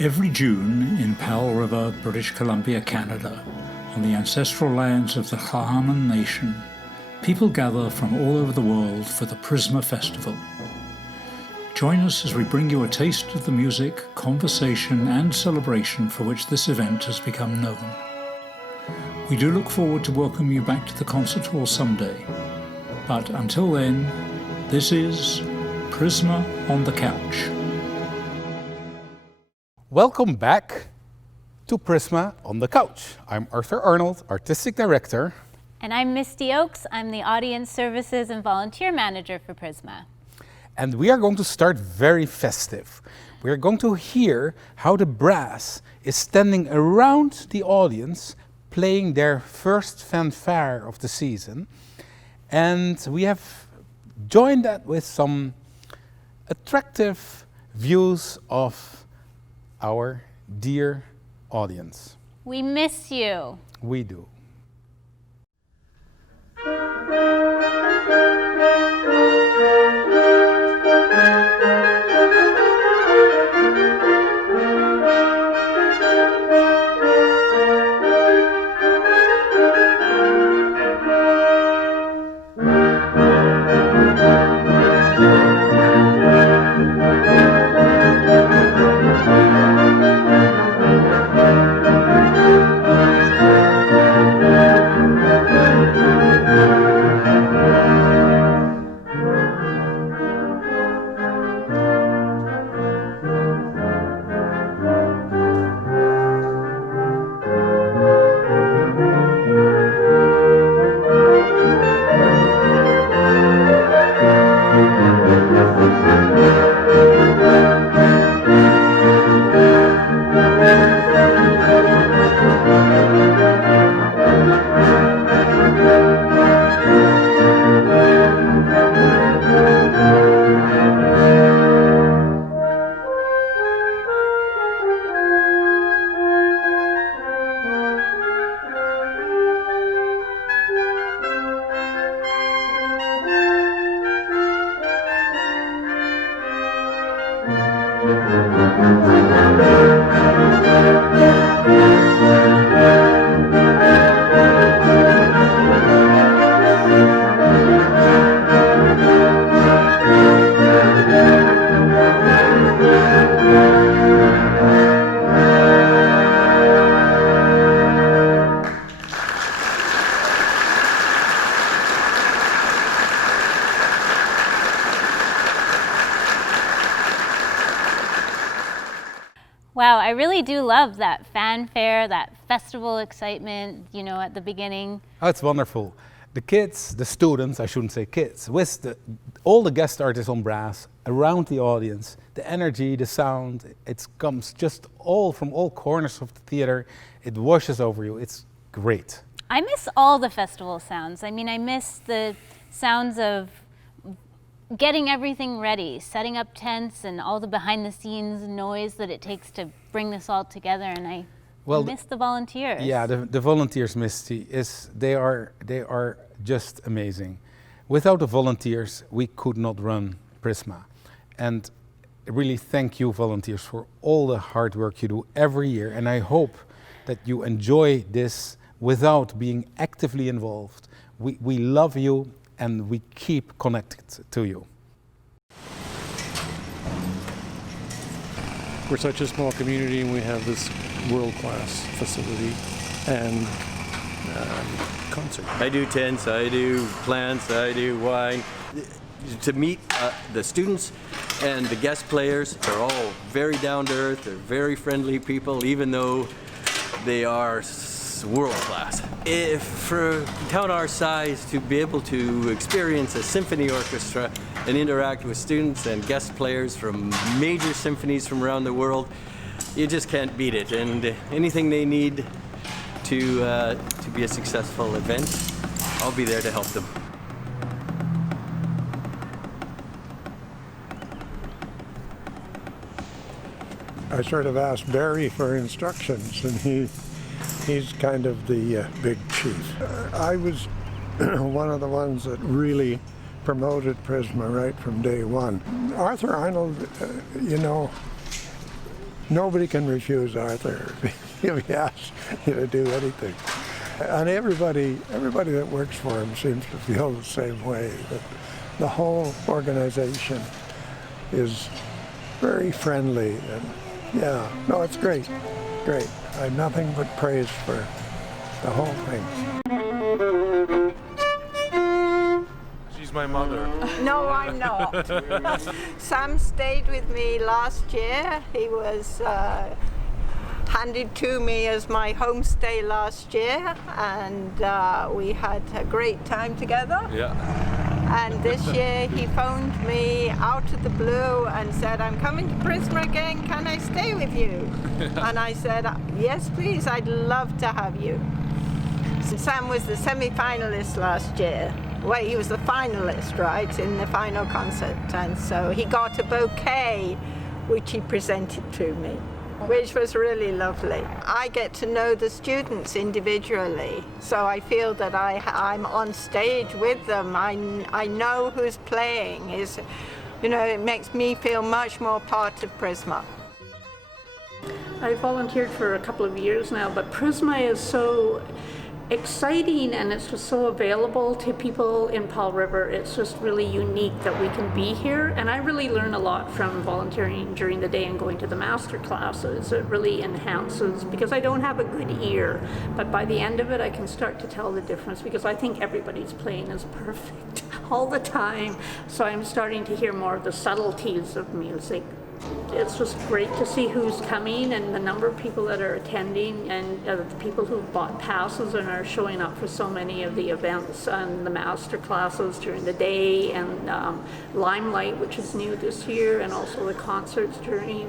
Every June in Powell River, British Columbia, Canada, on the ancestral lands of the Shannon Nation, people gather from all over the world for the Prisma Festival. Join us as we bring you a taste of the music, conversation and celebration for which this event has become known. We do look forward to welcoming you back to the concert hall someday. But until then, this is Prisma on the Couch. Welcome back to Prisma on the Couch. I'm Arthur Arnold, Artistic Director. And I'm Misty Oakes. I'm the Audience Services and Volunteer Manager for Prisma. And we are going to start very festive. We are going to hear how the brass is standing around the audience, playing their first fanfare of the season. And we have joined that with some attractive views of our dear audience. We miss you. We do. Wow, I really do love that fanfare, that festival excitement, at the beginning. Oh, it's wonderful. The kids, the students, I shouldn't say kids, with all the guest artists on brass, around the audience, the energy, the sound, it comes just all from all corners of the theater. It washes over you. It's great. I miss all the festival sounds. I miss the sounds of getting everything ready, setting up tents and all the behind the scenes noise that it takes to bring this all together, and I miss the volunteers. Yeah, the volunteers, Misty, they are just amazing. Without the volunteers, we could not run Prisma. And really thank you, volunteers, for all the hard work you do every year, and I hope that you enjoy this without being actively involved. We love you, and we keep connected to you. We're such a small community, and we have this world-class facility and concert. I do tents, I do plants, I do wine. To meet the students and the guest players, they're all very down-to-earth, they're very friendly people, even though they are world-class. If for a town our size to be able to experience a symphony orchestra and interact with students and guest players from major symphonies from around the world, you just can't beat it. And anything they need to be a successful event, I'll be there to help them. I sort of asked Barry for instructions, and he's kind of the big chief. I was one of the ones that really promoted Prisma right from day one. Arthur Arnold, nobody can refuse Arthur if he asks you to do anything. And everybody that works for him seems to feel the same way, that the whole organization is very friendly, and yeah, no, it's great, great. I have nothing but praise for the whole thing. She's my mother. No, I'm not. Sam stayed with me last year. He was handed to me as my homestay last year, and we had a great time together. Yeah. And this year he phoned me out of the blue and said, I'm coming to Prisma again, can I stay with you? And I said, yes please, I'd love to have you. So Sam was the semi-finalist last year. Well, he was the finalist, right, in the final concert, and so he got a bouquet which he presented to me, which was really lovely. I get to know the students individually, so I feel that I'm on stage with them. I know who's playing. It makes me feel much more part of Prisma. I volunteered for a couple of years now, but Prisma is so exciting and it's just so available to people in Paul River. It's just really unique that we can be here, and I really learn a lot from volunteering during the day and going to the Masterclasses. It really enhances, because I don't have a good ear, but by the end of it I can start to tell the difference, because I think everybody's playing is perfect all the time, so I'm starting to hear more of the subtleties of music. It's just great to see who's coming and the number of people that are attending, and the people who've bought passes and are showing up for so many of the events and the master classes during the day, and Limelight, which is new this year, and also the concerts during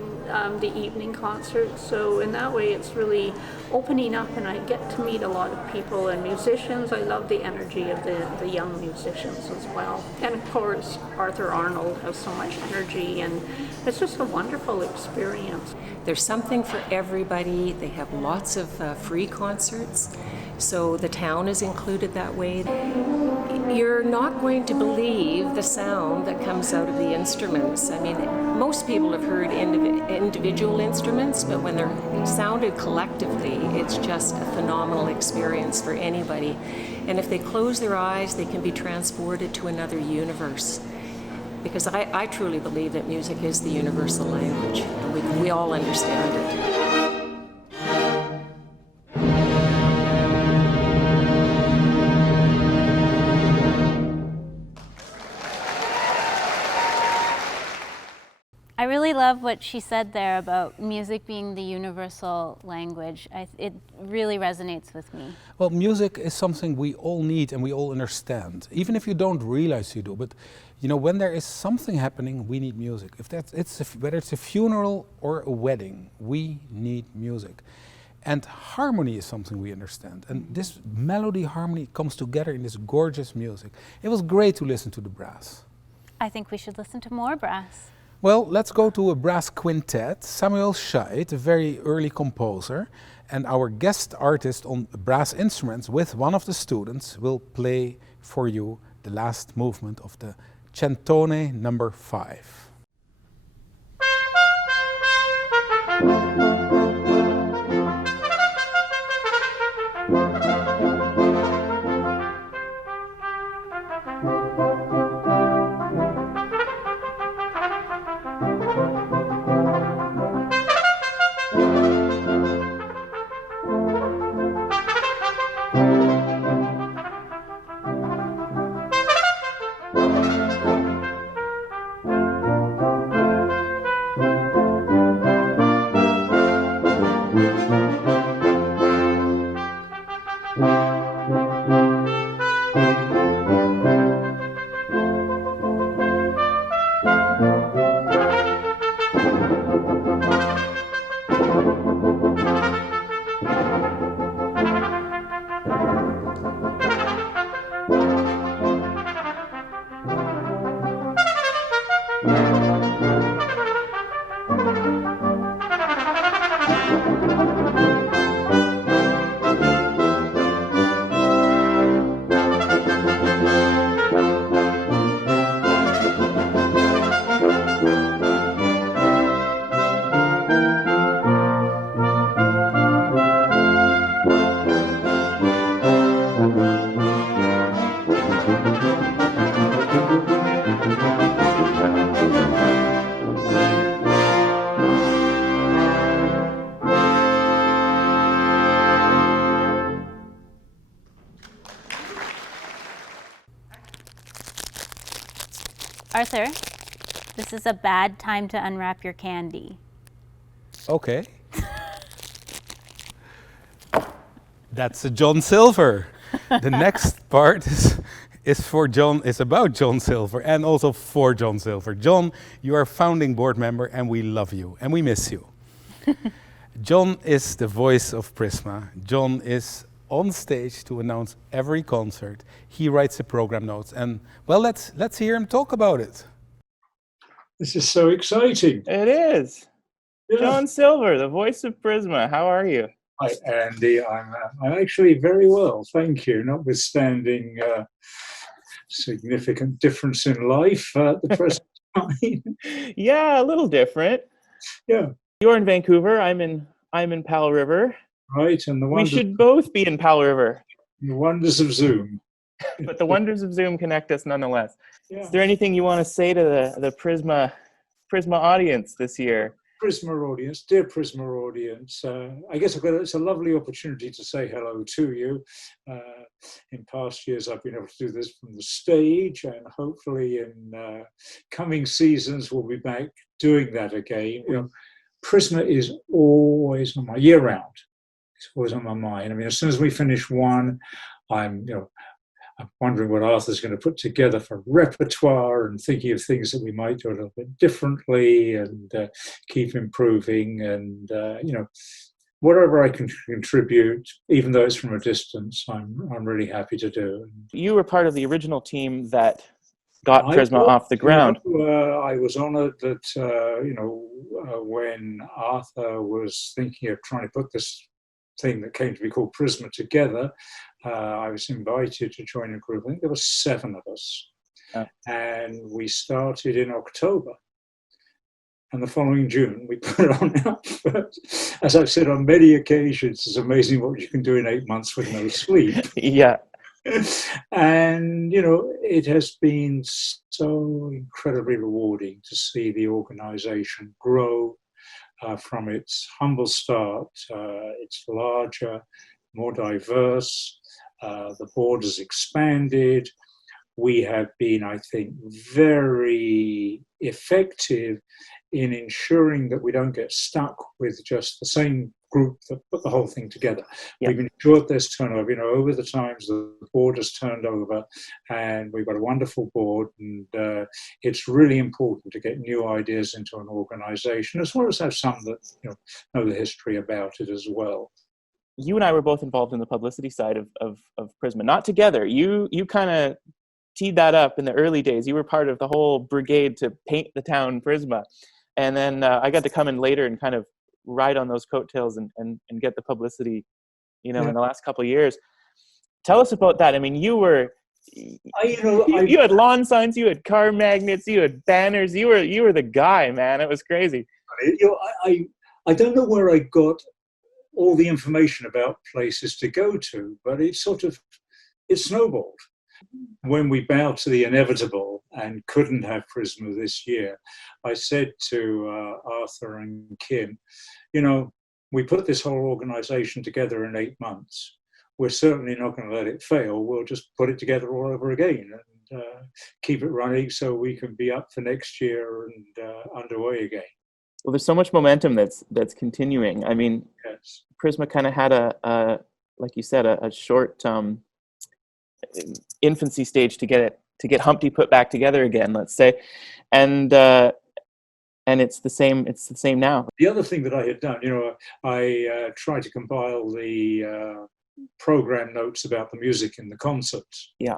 the evening concerts. So in that way it's really opening up, and I get to meet a lot of people and musicians. I love the energy of the young musicians as well. And of course Arthur Arnold has so much energy, and it's just a wonderful experience. There's something for everybody. They have lots of free concerts, so the town is included that way. You're not going to believe the sound that comes out of the instruments. I mean, most people have heard individual instruments, but when they're sounded collectively, it's just a phenomenal experience for anybody. And if they close their eyes, they can be transported to another universe. Because I truly believe that music is the universal language, and we all understand it. I really love what she said there about music being the universal language. It really resonates with me. Well, music is something we all need and we all understand, even if you don't realize you do. But you know, when there is something happening, we need music. Whether it's a funeral or a wedding, we need music. And harmony is something we understand. And this melody harmony comes together in this gorgeous music. It was great to listen to the brass. I think we should listen to more brass. Well, let's go to a brass quintet. Samuel Scheidt, a very early composer, and our guest artist on brass instruments with one of the students will play for you the last movement of the Centone number 5. Arthur, this is a bad time to unwrap your candy. Okay. That's a John Silver. The next part is about John Silver and also for John Silver. John, you are founding board member and we love you and we miss you. John is the voice of Prisma. John is on stage to announce every concert. He writes the program notes and, well, let's hear him talk about it. This is so exciting. It is. Yeah. John Silver, the voice of Prisma. How are you? Hi, Andy. I'm actually very well, thank you, notwithstanding significant difference in life at the present time. Yeah, a little different. Yeah. You're in Vancouver. I'm in Powell River. Right, and We should both be in Powell River. The wonders of Zoom. But the wonders of Zoom connect us nonetheless. Yeah. Is there anything you want to say to the Prisma audience this year? Prisma audience, dear Prisma audience, I guess it's a lovely opportunity to say hello to you. In past years, I've been able to do this from the stage, and hopefully in coming seasons, we'll be back doing that again. You know, Prisma is always on my year-round. It's always on my mind. I mean, as soon as we finish one, I'm wondering what Arthur's going to put together for repertoire and thinking of things that we might do a little bit differently and keep improving. And, whatever I can contribute, even though it's from a distance, I'm really happy to do. You were part of the original team that got Prisma off the ground. I was honored that, when Arthur was thinking of trying to put this thing that came to be called Prisma together, I was invited to join a group. I think there were 7 of us. Oh. And we started in October. And the following June, we put it on our first. As I've said on many occasions, it's amazing what you can do in 8 months with no sleep. Yeah. And, it has been so incredibly rewarding to see the organization grow from its humble start. It's larger, more diverse. The board has expanded. We have been, I think, very effective in ensuring that we don't get stuck with just the same group that put the whole thing together. Yeah. We've ensured there's turnover. Over the times the board has turned over, and we've got a wonderful board, and it's really important to get new ideas into an organization, as well as have some that know the history about it as well. You and I were both involved in the publicity side of Prisma, not together. You kind of teed that up in the early days. You were part of the whole brigade to paint the town Prisma. And then I got to come in later and kind of ride on those coattails and get the publicity, in the last couple of years. Tell us about that. I mean, you were, you had lawn signs, you had car magnets, you had banners. You were the guy, man. It was crazy. I don't know where I got all the information about places to go to, but it snowballed. When we bowed to the inevitable and couldn't have Prisma this year, I said to Arthur and Kim, we put this whole organization together in 8 months. We're certainly not going to let it fail. We'll just put it together all over again and keep it running so we can be up for next year and underway again. Well, there's so much momentum that's continuing. I mean, yes. Prisma kind of had a like you said, a short infancy stage to get Humpty put back together again, let's say, and it's the same. It's the same now. The other thing that I had done, I tried to compile the program notes about the music in the concerts. Yeah.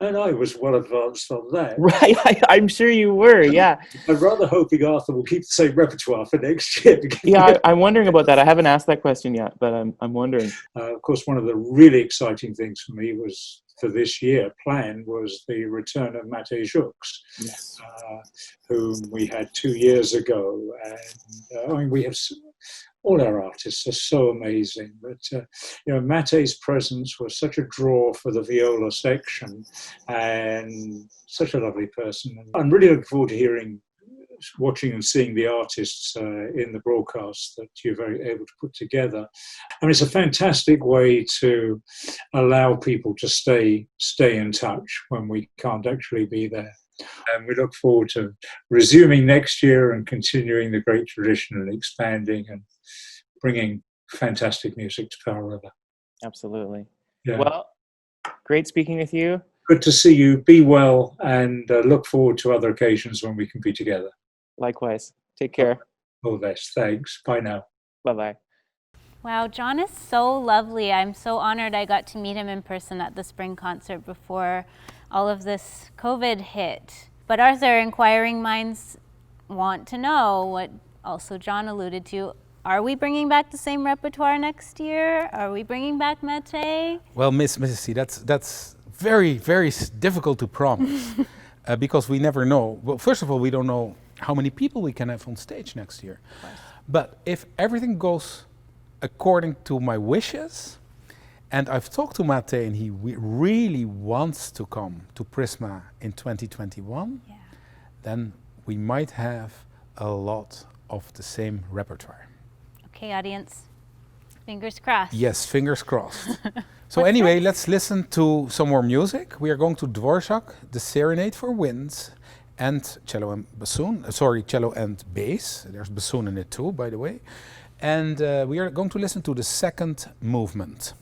And I was well advanced on that. Right, I'm sure you were, yeah. I'm rather hoping Arthur will keep the same repertoire for next year. Yeah, I'm wondering about that. I haven't asked that question yet, but I'm wondering. Of course, one of the really exciting things for me was, for this year, planned was the return of Mate Joux, yes. Whom we had 2 years ago. And we have... all our artists are so amazing, but Mate's presence was such a draw for the viola section, and such a lovely person. I'm really looking forward to watching and seeing the artists in the broadcast that you're very able to put together. I mean, it's a fantastic way to allow people to stay in touch when we can't actually be there. And we look forward to resuming next year and continuing the great tradition and expanding and bringing fantastic music to Powell River. Absolutely. Yeah. Well, great speaking with you. Good to see you. Be well, and look forward to other occasions when we can be together. Likewise. Take care. All the best. Thanks. Bye now. Bye-bye. Wow, John is so lovely. I'm so honored I got to meet him in person at the spring concert before all of this COVID hit. But Arthur, inquiring minds want to know what also John alluded to. Are we bringing back the same repertoire next year? Are we bringing back Mate? Well, Misty, that's very, very difficult to promise because we never know. Well, first of all, we don't know how many people we can have on stage next year. But if everything goes according to my wishes, and I've talked to Mate and he really wants to come to Prisma in 2021, then we might have a lot of the same repertoire. Okay, audience, fingers crossed. Yes, fingers crossed. So anyway, let's listen to some more music. We are going to Dvorak, the Serenade for Winds, and cello and bassoon. Cello and bass. There's bassoon in it too, by the way. And we are going to listen to the second movement.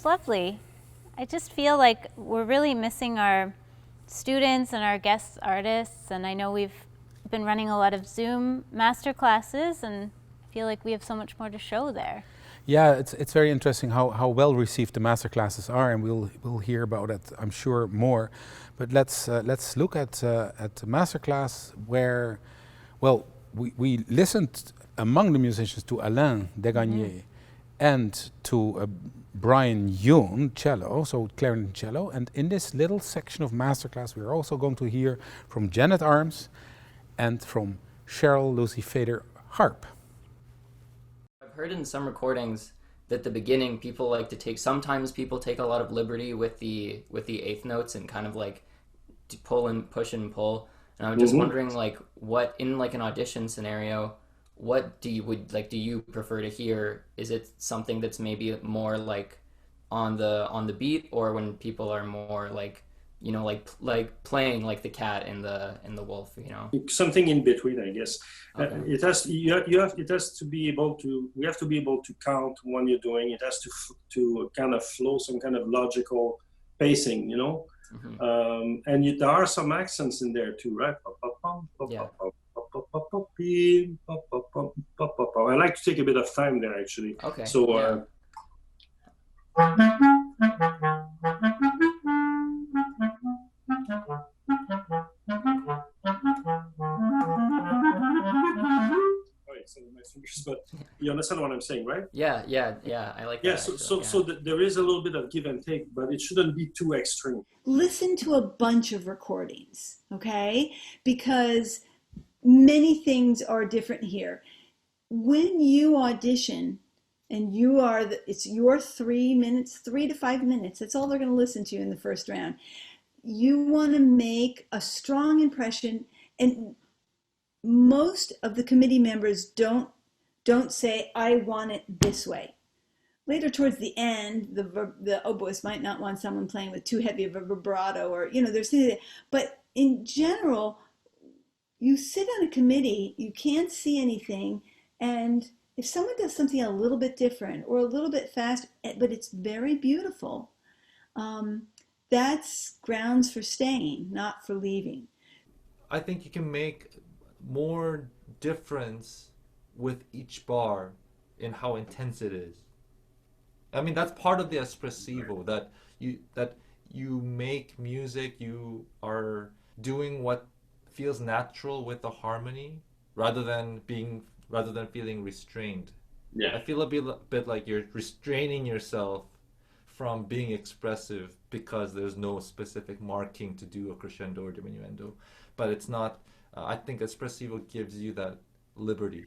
was lovely. I just feel like we're really missing our students and our guest artists, and I know we've been running a lot of Zoom masterclasses, and I feel like we have so much more to show there. Yeah, it's very interesting how well received the masterclasses are, and we'll hear about it, I'm sure, more. But let's look at the masterclass where, well, we listened among the musicians to Alain Desgagnés and to Brian Yoon, cello, so clarinet and cello. And in this little section of masterclass, we're also going to hear from Janet Arms and from Cheryl Lucy Fader, harp. I've heard in some recordings that the beginning people like to take, sometimes people take a lot of liberty with the eighth notes and kind of like to pull and push and pull. And I'm just wondering, like, what in like an audition scenario, what do you prefer to hear? Is it something that's maybe more like on the beat, or when people are more like, you know, like playing like the cat and the wolf, you know? Something in between, I guess. Okay. It has to be able to. We have to be able to count when you're doing. It has to kind of flow, some kind of logical pacing, you know. And there are some accents in there too, right? Yeah. I like to take a bit of time there, actually. Okay. So. Yeah. My fingers, but you understand what I'm saying, right? Yeah, I like that. Yeah, actually, so there is a little bit of give and take, but it shouldn't be too extreme. Listen to a bunch of recordings, okay? Because many things are different here. When you audition and it's your 3 minutes, 3 to 5 minutes, that's all they're going to listen to in the first round. You want to make a strong impression, and most of the committee members don't say, I want it this way. Later towards the end, the oboist might not want someone playing with too heavy of a vibrato, or, you know, there's, but in general, you sit on a committee, you can't see anything, and if someone does something a little bit different or a little bit fast, but it's very beautiful, that's grounds for staying, not for leaving. I think you can make more difference with each bar in how intense it is. I mean, that's part of the espressivo, that you make music, you are doing what feels natural with the harmony rather than feeling restrained. Yeah. I feel a bit like you're restraining yourself from being expressive because there's no specific marking to do a crescendo or diminuendo. But it's not, I think espressivo gives you that liberty.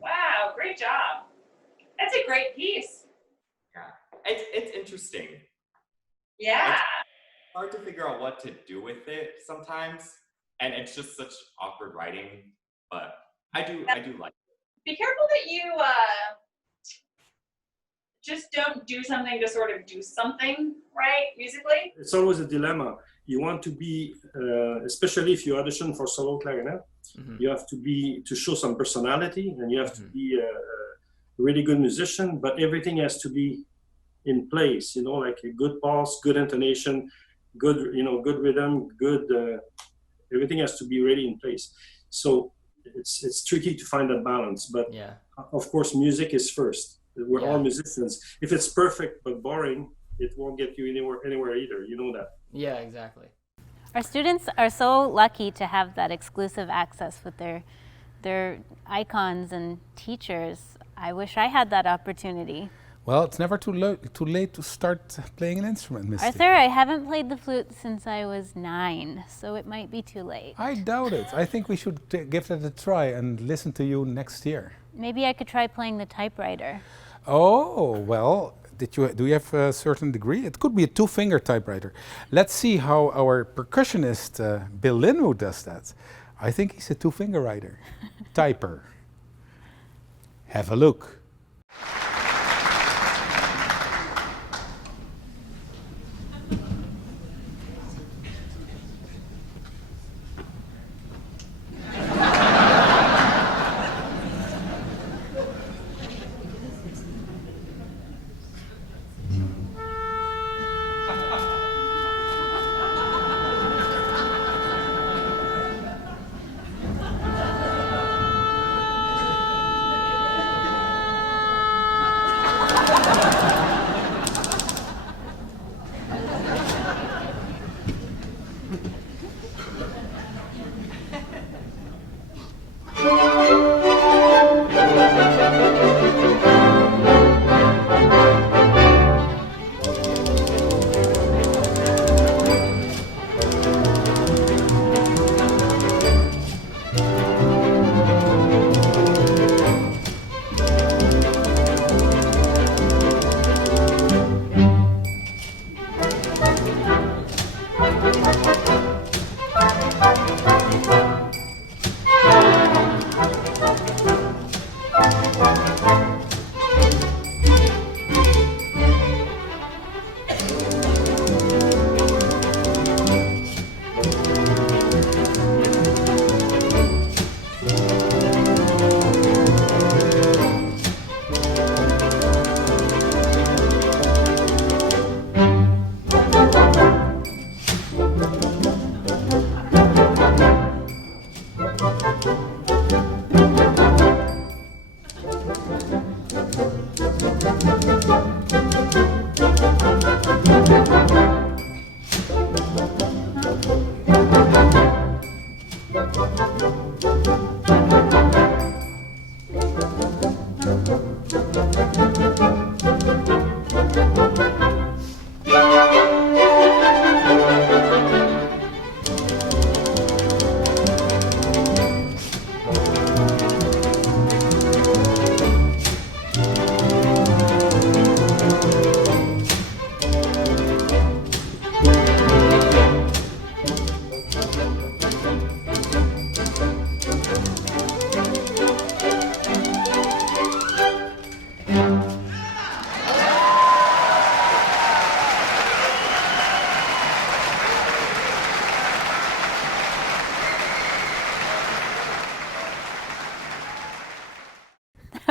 Wow, great job. That's a great piece. Yeah, it's interesting. Yeah. It's hard to figure out what to do with it sometimes, and it's just such awkward writing, but I do like it. Be careful that you just don't do something to sort of do something, right, musically? It's always a dilemma. You want to be, especially if you audition for solo clarinet, you have to show some personality, and you have to be a really good musician, but everything has to be in place, you know, like a good pulse, good intonation, good rhythm, everything has to be really in place. So it's tricky to find that balance, but yeah. Of course, music is first. We're all musicians. If it's perfect but boring, it won't get you anywhere either. You know that. Yeah, exactly. Our students are so lucky to have that exclusive access with their icons and teachers. I wish I had that opportunity. Well, it's never too late to start playing an instrument, Misty. Arthur, I haven't played the flute since I was 9, so it might be too late. I doubt it. I think we should give that a try and listen to you next year. Maybe I could try playing the typewriter. Oh, well, Do you have a certain degree? It could be a 2-finger typewriter. Let's see how our percussionist Bill Linwood does that. I think he's a 2-finger writer, typer. Have a look.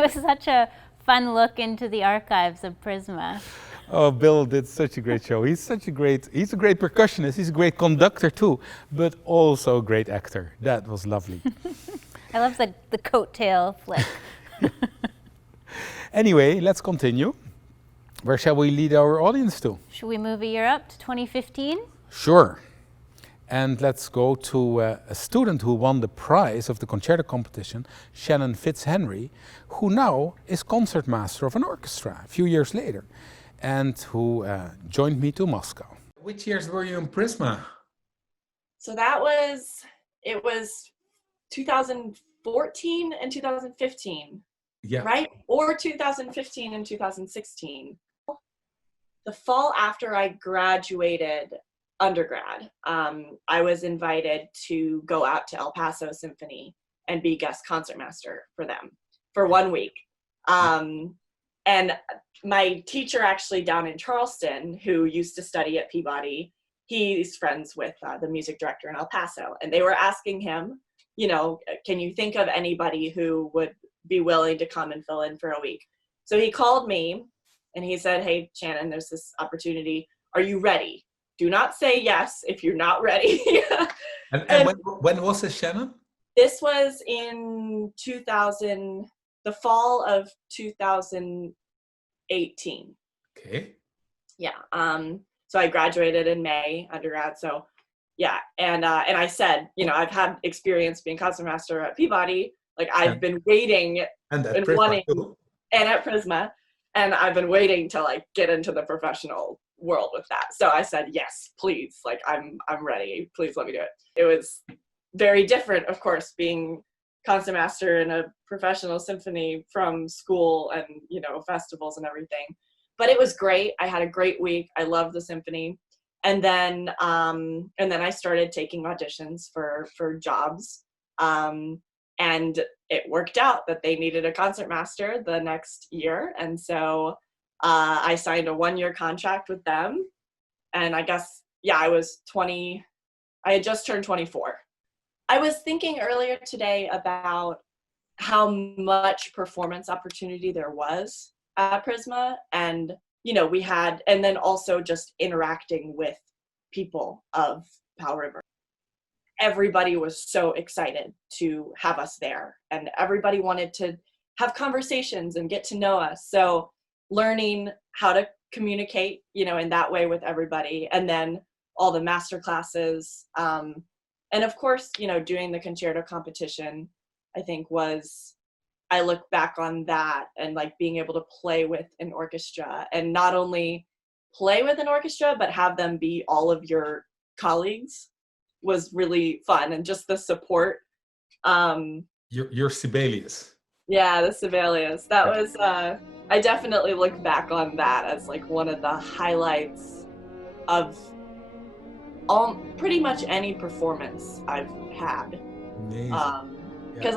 That was such a fun look into the archives of Prisma. Oh, Bill did such a great show. He's a great percussionist. He's a great conductor too, but also a great actor. That was lovely. I love the coattail flick. Anyway, let's continue. Where shall we lead our audience to? Should we move a year up to 2015? Sure. And let's go to a student who won the prize of the Concerto Competition, Shannon Fitzhenry, who now is concertmaster of an orchestra a few years later, and who joined me to Moscow. Which years were you in Prisma? So it was 2014 and 2015, yeah, right? Or 2015 and 2016. The fall after I graduated undergrad, I was invited to go out to El Paso Symphony and be guest concertmaster for them for 1 week. And my teacher actually down in Charleston, who used to study at Peabody, he's friends with the music director in El Paso. And they were asking him, you know, can you think of anybody who would be willing to come and fill in for a week? So he called me and he said, hey, Shannon, there's this opportunity. Are you ready? Do not say yes if you're not ready. and when was this, Shannon? This was in the fall of 2018. Okay. Yeah. So I graduated in May undergrad. So yeah. And I said, you know, I've had experience being concertmaster at Peabody. Like I've been waiting and at Prisma too. And at Prisma. And I've been waiting to like get into the professional world with that. So I said, yes, please. Like I'm ready. Please let me do it. It was very different, of course, being concertmaster in a professional symphony from school and, you know, festivals and everything. but it was great. I had a great week. I loved the symphony. And then I started taking auditions for jobs. And it worked out that they needed a concertmaster the next year. And so I signed a 1-year contract with them. And I guess, yeah, I was 20. I had just turned 24. I was thinking earlier today about how much performance opportunity there was at Prisma. And, you know, we had, and then also just interacting with people of Powell River. Everybody was so excited to have us there, and everybody wanted to have conversations and get to know us. So learning how to communicate, you know, in that way with everybody, and then all the Masterclasses, and of course, you know, doing the Concerto Competition, I think I look back on that and like being able to play with an orchestra, and not only play with an orchestra, but have them be all of your colleagues was really fun. And just the support. Your Sibelius. Yeah, the Sibelius. That was, I definitely look back on that as like one of the highlights of pretty much any performance I've had. Because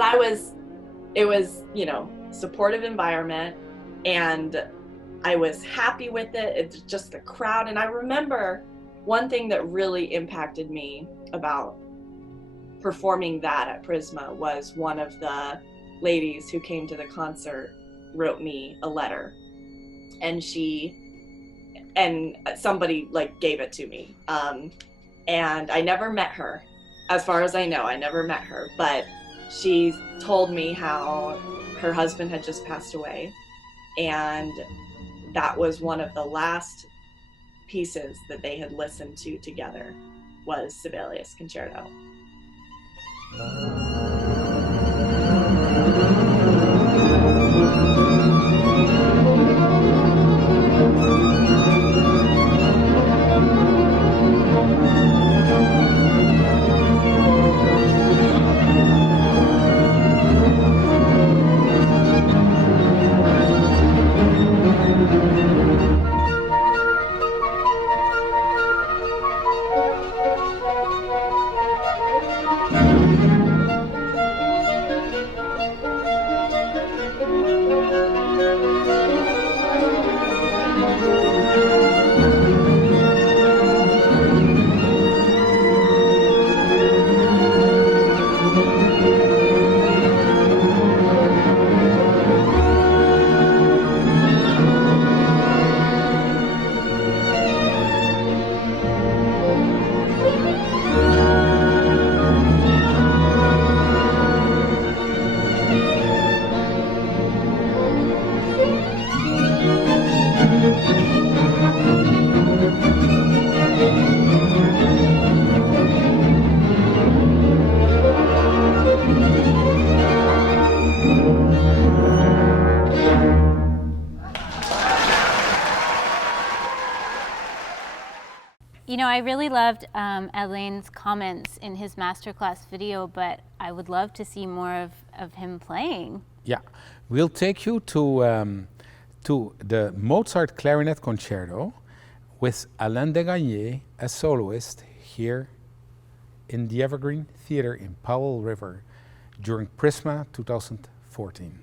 it was, you know, supportive environment, and I was happy with it. It's just the crowd. And I remember one thing that really impacted me about performing that at Prisma was one of the ladies who came to the concert wrote me a letter, and somebody like gave it to me. And I never met her. As far as I know, I never met her, but she told me how her husband had just passed away, and that was one of the last pieces that they had listened to together was Sibelius Concerto. You know, I really loved Alain's comments in his masterclass video, but I would love to see more of him playing. Yeah, we'll take you to the Mozart Clarinet Concerto with Alain de Gagné as soloist here in the Evergreen Theater in Powell River during Prisma 2014.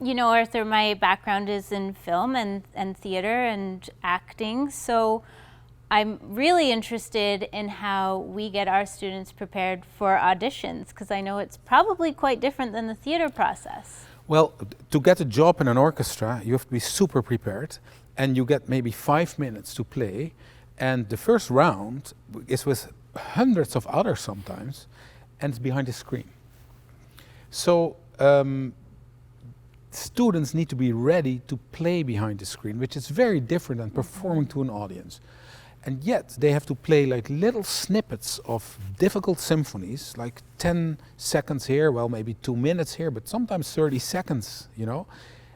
You know, Arthur, my background is in film and theater and acting, so I'm really interested in how we get our students prepared for auditions, because I know it's probably quite different than the theater process. Well, to get a job in an orchestra, you have to be super prepared, and you get maybe 5 minutes to play, and the first round is with hundreds of others sometimes, and it's behind the screen. So students need to be ready to play behind the screen, which is very different than performing to an audience. And yet they have to play like little snippets of difficult symphonies, like 10 seconds here, well, maybe 2 minutes here, but sometimes 30 seconds, you know,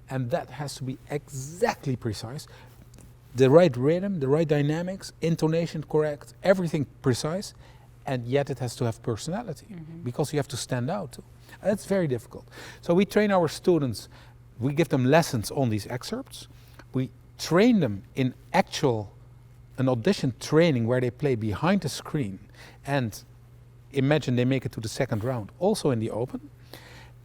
and that has to be exactly precise. The right rhythm, the right dynamics, intonation correct, everything precise, and yet it has to have personality, because you have to stand out too. And it's very difficult. So we train our students, we give them lessons on these excerpts, we train them in an audition training where they play behind the screen, and imagine they make it to the second round, also in the open.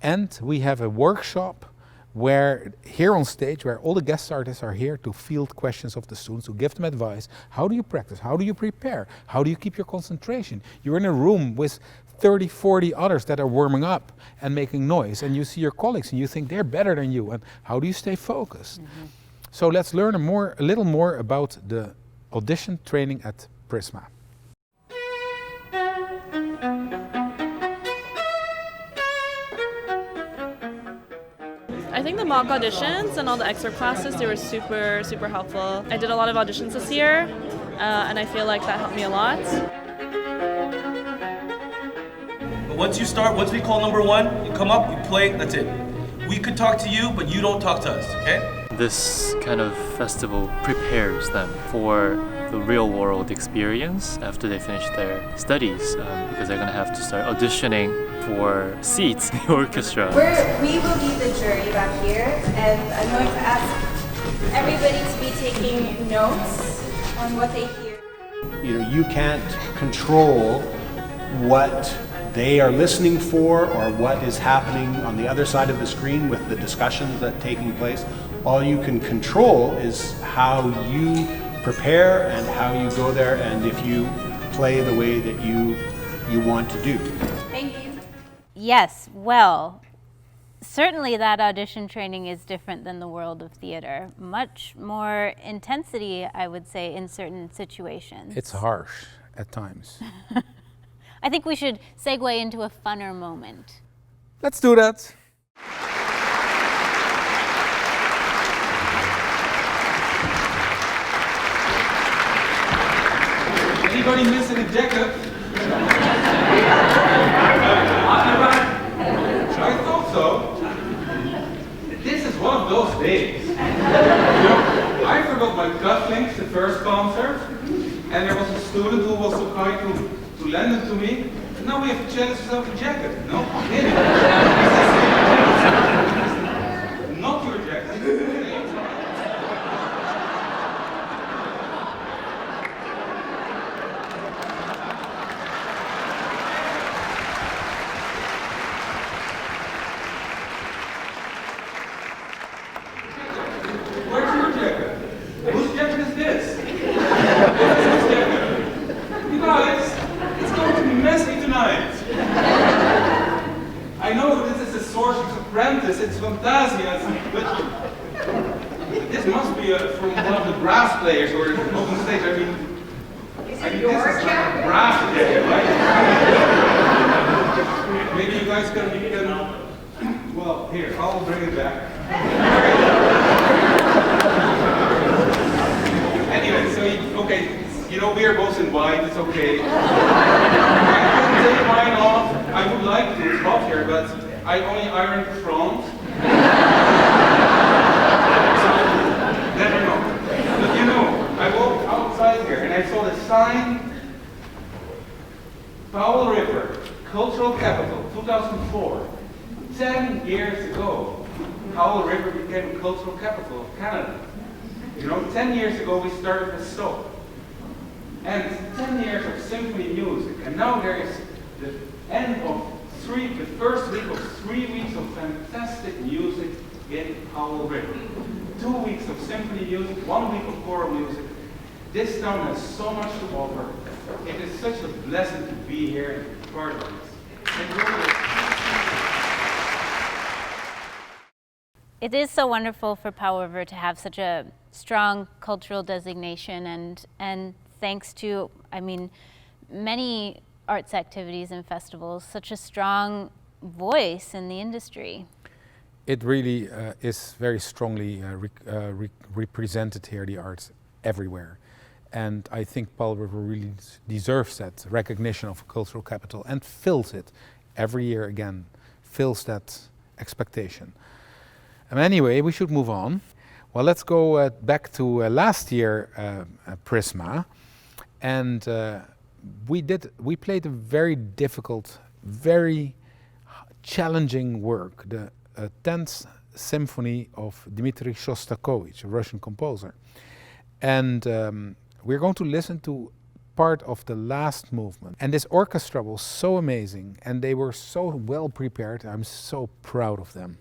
And we have a workshop where here on stage, where all the guest artists are here to field questions of the students, to give them advice. How do you practice? How do you prepare? How do you keep your concentration? You're in a room with 30, 40 others that are warming up and making noise, and you see your colleagues and you think they're better than you, and how do you stay focused? So let's learn a little more about the audition training at Prisma. I think the mock auditions and all the excerpt classes, they were super, super helpful. I did a lot of auditions this year, and I feel like that helped me a lot. But once you start, once we call number one, you come up, you play, that's it. We could talk to you, but you don't talk to us, okay? This kind of festival prepares them for the real world experience after they finish their studies, because they're going to have to start auditioning for seats in the orchestra. We will be the jury back here, and I'm going to ask everybody to be taking notes on what they hear. You know, you can't control what they are listening for or what is happening on the other side of the screen with the discussions that are taking place. All you can control is how you prepare and how you go there, and if you play the way that you want to do. Thank you. Yes, well, certainly that audition training is different than the world of theater. Much more intensity, I would say, in certain situations. It's harsh at times. I think we should segue into a funner moment. Let's do that. Anybody missing a jacket? I thought so. This is one of those days. You know, I forgot my cufflinks the first concert, and there was a student who was so kind to lend them to me. And now we have to challenge ourselves a jacket. No? Not your jacket. It's Fantasia, but this must be from one of the brass players or open stage. I mean, this is like a brass jacket, right? Maybe you guys can, well, here, I'll bring it back. Anyway, so, okay, you know, we are both in white, it's okay. I can take mine off. I would like to stop here, but I only ironed the front. Never know. But you know, I walked outside here and I saw the sign, Powell River, Cultural Capital, 2004. 10 years ago, Powell River became Cultural Capital of Canada. You know, 10 years ago we started with Stoke. And 10 years of symphony music. And now there is the end of the first week of 3 weeks of fantastic music in Powell River. 2 weeks of symphony music, 1 week of choral music. This town has so much to offer. It is such a blessing to be here and part of this. It is so wonderful for Powell River to have such a strong cultural designation, and thanks to, I mean, many arts activities and festivals, such a strong voice in the industry. It really is very strongly represented here, the arts everywhere. And I think Powell River really deserves that recognition of a cultural capital and fills it every year again, fills that expectation. Anyway, we should move on. Well, let's go back to last year Prisma, and we played a very difficult, very challenging work, the 10th Symphony of Dmitri Shostakovich, a Russian composer. And we're going to listen to part of the last movement. And this orchestra was so amazing, and they were so well prepared. I'm so proud of them.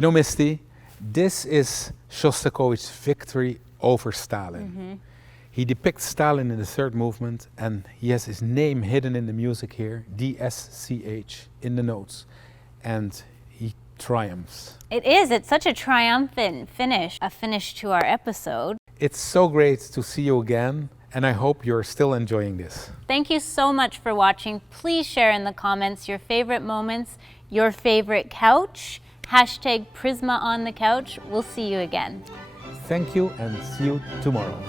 You know, Misty, this is Shostakovich's victory over Stalin. He depicts Stalin in the third movement, and he has his name hidden in the music here, DSCH, in the notes, and he triumphs. It is. It's such a triumphant finish, a finish to our episode. It's so great to see you again, and I hope you're still enjoying this. Thank you so much for watching. Please share in the comments your favorite moments, your favorite couch, #Prisma on the couch. We'll see you again. Thank you, and see you tomorrow.